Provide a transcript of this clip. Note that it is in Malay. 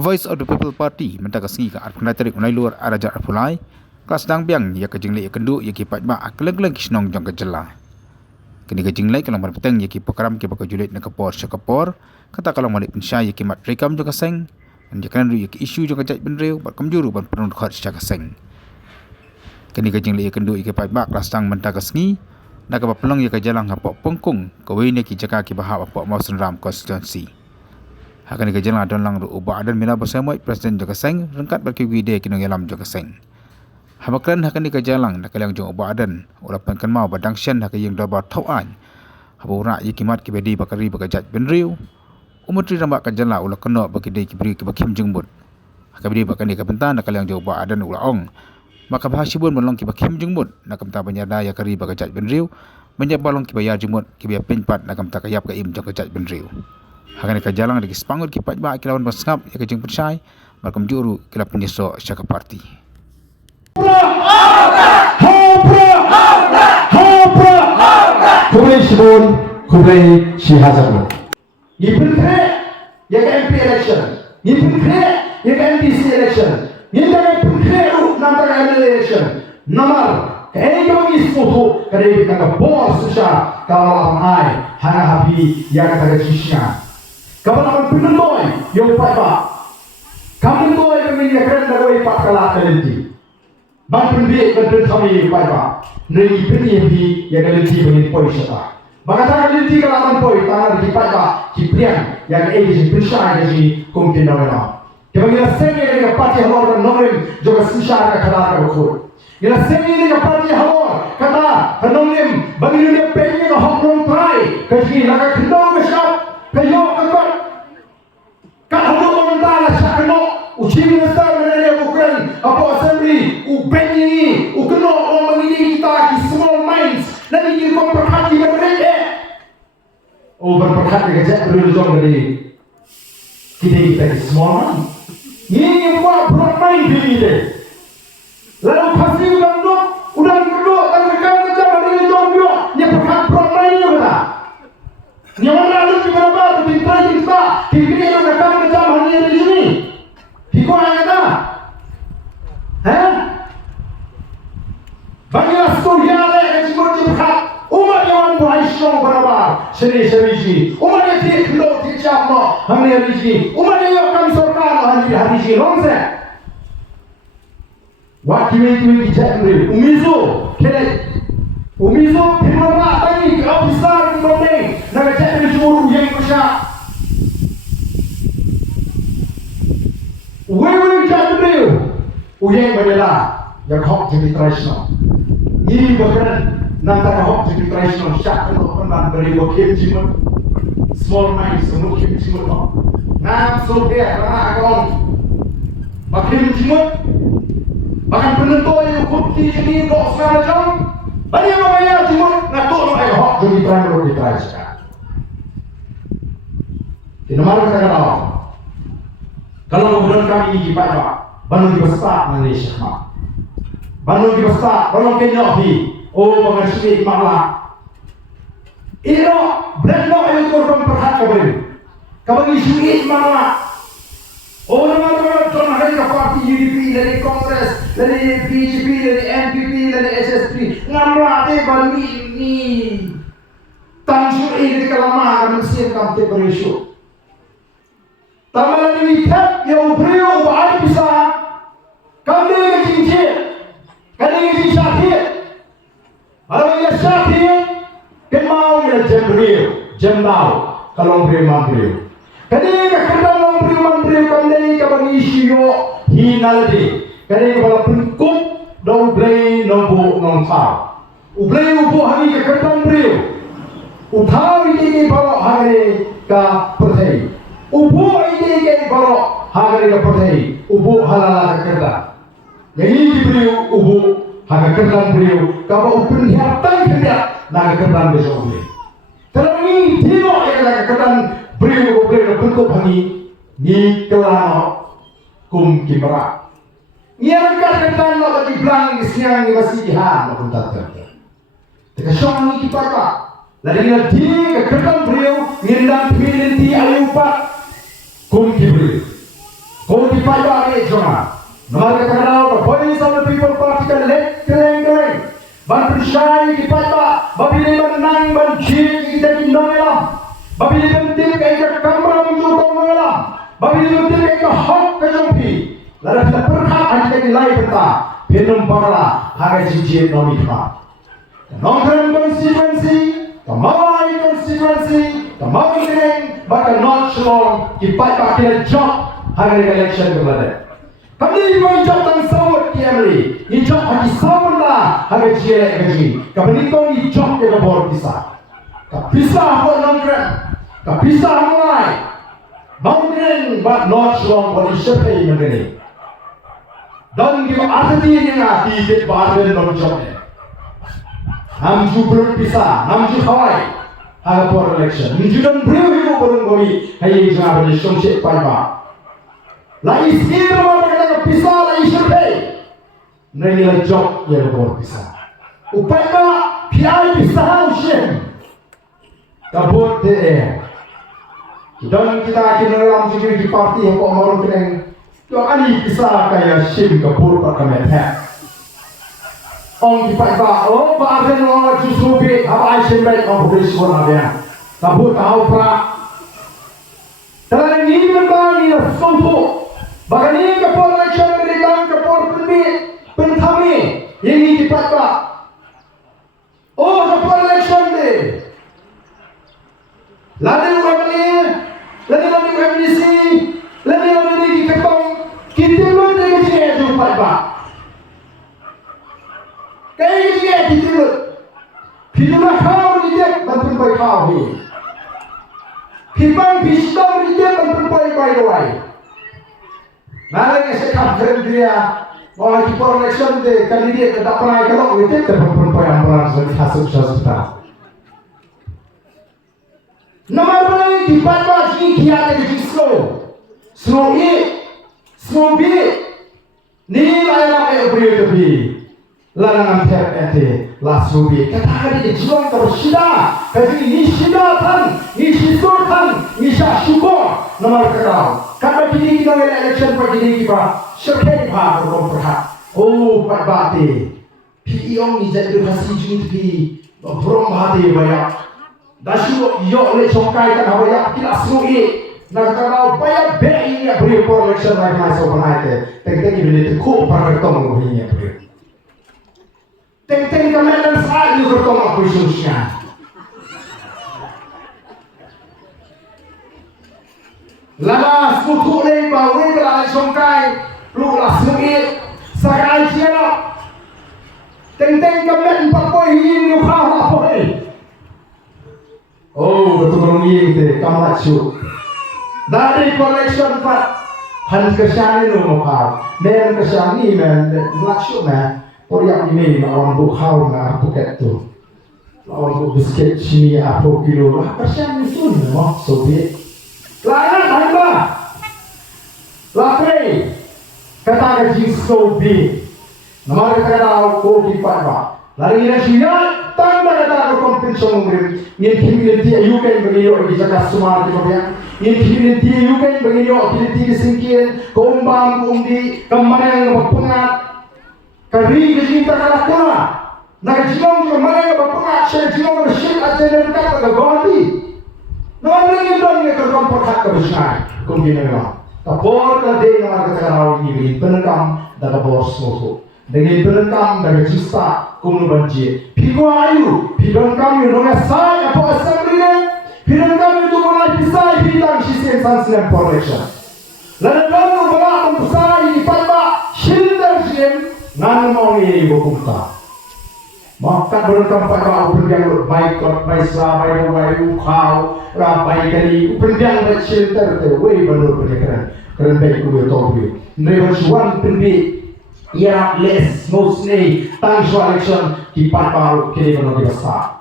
Voice of the People Party mentakas ngi ka arpna tarik unai luar araja arpulai kelas dang biang ya kejing le kendu ya ki pat ba akleng-leng kisnong jong kejela kini kejing le kalang peteng ya ki pakram ki bakajulit na kapor syakapor kata kalang malik pensai ya ki mat rekam jong kaseng dan ya kan ya ki isu jong kajat benreu bat kamjuru ban penuh khot syaka kaseng kini kejing le kendu ya ki pat ba kelas dang mentakas ngi na ka pelong ya kejalang hapok pengkung kawin ya ki jaka ki bahap apok mau senram konstitusi akan dikejalan adon lang ubah adan mina bersama Presiden Joko Seng rengkat berkiwi dia kinong yalam Joko Seng. Habakran akan dikejalan nak yang jong ubah adan ulapan kan mau badang shen nak yang dapat tau an. Habu rak yikimat kibedi bakari bakajat benriu. Umutri rambak kejala ulah kena bagi dia kiberi kibakim jengbut. Hakabedi bakan dia kebentan nak yang jong ubah adan ulah ong. Maka bahasibun melong kibakim jengbut nak kemta banyada ya kari bakajat benriu. Banyak balong kibayar jengbut kibaya penpat nak kemta kayap ke im jong kajat benriu. Hakan ka jalang di spangur ki patba kilawan basngap ya kejeng persai malkom juru kila penyeso syaka parti kubai sibun kubai sihazamun yipun kre ya ka MP election yipun kre ya ka MPC election yipun kre nampak election nomor kayo ismutu kare ka bos susah kalau ai hana happy ya ka kisha kapan penentoy yung papa kamu toy pemilih keren dari pak kalah kelenti ban penbi penten kami papa neri penye bi yang kelenti pengen poi siapa bagaimana kelenti kalaman poi tangan di papa kiprian yang edisi pensai edisi kumtin nawena kemudian sengnya dengan parti halor nomor juga susah kalah kalah ila sengnya dengan parti halor kata penonim bagi dia pengen hok nongkai kasi laga kendong besar kayo kagot kan hado mentala sakno ucing besar menene bukan apa assembly ubenyi ukno omangini kita di small minds dan ini komperhati mereka berperhati kerja perlu jom dari kita di small mind ini buat bermain diri deh lalu pasti udah kedua kan mereka kerja dari jom dia ni perhati bermain juga yang lalu juga apa bintang kita kiri yang akan kerja hari ini Hiko ayat bagi astoriale yang berjihad umat yang buai strong berabar seri-seri umat yang tidak keluar tidak mau hari ini umat yang akan sorkan hari ini nonse waktu itu kita umizo umizo pemara tadi kau besar kemudian nak cakap juru yang besar wewe jadreu uyeng badela yang hok jadi tradisional ini bahkan nantara hok jadi tradisional syak untuk penan beri wakil jimat small minds semua wakil jimat ngam soke karena akon wakil jimat bahkan penentu yang bukti jadi dok sekarang banyak orang jimat ngatur nak hok jadi tradisional di nomor kata kalau kemudian kami di Pak Banu di besar Malaysia Banu di besar kalau kenyohi bagan sini malah ini brand yang korban perhatian kabel kabel sini malah nama-nama tuan hari parti UDP dari Kongres dari BJP dari MPP dari SSP ngamrate Banu ini tangsur ini kelamahan mesin kamte berisyo Taman ini tak yang beriu baik bisa kami kecinci kami kecinci kalau ia sakit kemau ia jembau kalau beriu mampu kami kekenal beriu kami kami isiyo hinaladi kami kalau pengkup dong beri nombu nomfar ublei ubu hari kekenal beriu utau ini bawa hari ke pertai ubu ini ke bawa hari ke pertai ubu halal kerja yang ini diberi ubu hari kerja beriu kalau upun hiatan kerja nak kerja besok beri terus ini tidak yang kerja beriu bentuk hari ni kelana kum kibra yang kerja nak bagi belang siang ni masih dihan maupun tak kerja terkesan ni kita lalu dia kerja beriu ngendang pilih di ayupat kum kibri Kung di pa ba ni Jonah. Naman ka na ko, voice of the people party ka let keleng. Ban persyai di pa ba, mabili man nang ban jig kita kinong mabili man tim kay ka kamera mo tong mabili man tim kay ka hok ka jompi. Laras na perkha ang kay nilay benta. Pinum pagala haga jijit no mitma. Nongkrong constituency, Kamawai constituency, Kamawai ring, but not strong. Kipat pakai job hari election berada. Kami mau job tang sawat kiamli, ini job hati sawat lah hari jelek gaji. Kami kau ini job yang bor bisa. Bisa apa nongkrong, bisa mulai. Nongkrong but not strong. Bagi siapa yang begini? Dan kita arti yang ada di badan nongkrongnya. Namju belum bisa, namju kawai. Ada por election. Menjudan beliau itu belum kami. Hai jangan berlisong cek pada. Lai sihir mereka bisa, lai survei. Nilai job yang por bisa. Upaya piai bisa usia. Kabut deh. Dan kita kena dalam juga di parti yang kau mahu kena. Tuan kali bisa kayak sim kabut pakai mata. Ong di pa oh bagen lo justru be apa action baik orang boleh sekolah dia kabut tahu pra dan ini membagi semua bagan ini kapal election berikan kapal pentami ini di pa oh kapal election deh lalu MDC lalu di kapal kita lo deh je pa kaya dia diturut. Pidula kau dia bantu boy kau ni. Pibang pisau dia bantu boy doai. Nalar ke sekap dia. Bahawa di election de kandidat tak pernah kalau itu bantu boy ambulan seperti hasil sudah. Nomor berapa di bawah ini dia ada di slow B. Ni layak beri lebih. Lanang ter ete lasubi kata dia jiwang tersida kasi ni sida tan ni sisur tan ni syukur nomor kerau kata kini kita election pagi ni kita sertai bah berperhat oh berbati piong ni jadi hasil jumpi berom hati banyak dasu yo le sokai kan banyak kita sugi nak kerau banyak bei ya beri election lagi masuk banyak tengok ini tu pertong ini beri Teng kementerian saya juga tolak khususnya. Lama sepupu ni bawa beralih songkai, lu lah sengit, sekarang siapa? Teng kementerian pakai ini kau apa ni? Oh betul ni itu kamu acu. Dari collection pak, han kesani lu kau, men kesani men, acu men. Orang ini lawan bukau na puket tu, lawan buk biskuit sini apa kilo lah persen itu nih, sobi. Lain apa? Lapre kata gaji sobi, nama kita dah kau dipat bah. Lari nasihat tanda kata kompensasi mungkin. Ini community UK begini di jaga semua di mana. Ini community UK begini community disingkir, kumbang kumdi, kemana yang berpengat. Kari kita kalah nak jilang juga mana yang berpengat saya jilang bersih aja dan kata keganti nama lagi dong yang kerjaan perhat kebesaran kemudian apa kapor kadang nama kita tahu ini penekam dari bos musuh dengan penekam dari cista kumu banjir piku ayu penekam yang nama saya apa asal penekam itu mulai pisah bidang sistem sanksian protection lalu kamu berapa besar ini pada shield system nan mau ni ibu kumta, maka berkam pada upendian baik selama baik kau, baik dari upendian bercinta terwei benar benar keren baik udah tahu. Neversuan pendi, ya les mostly tang election di part baru kini benar biasa.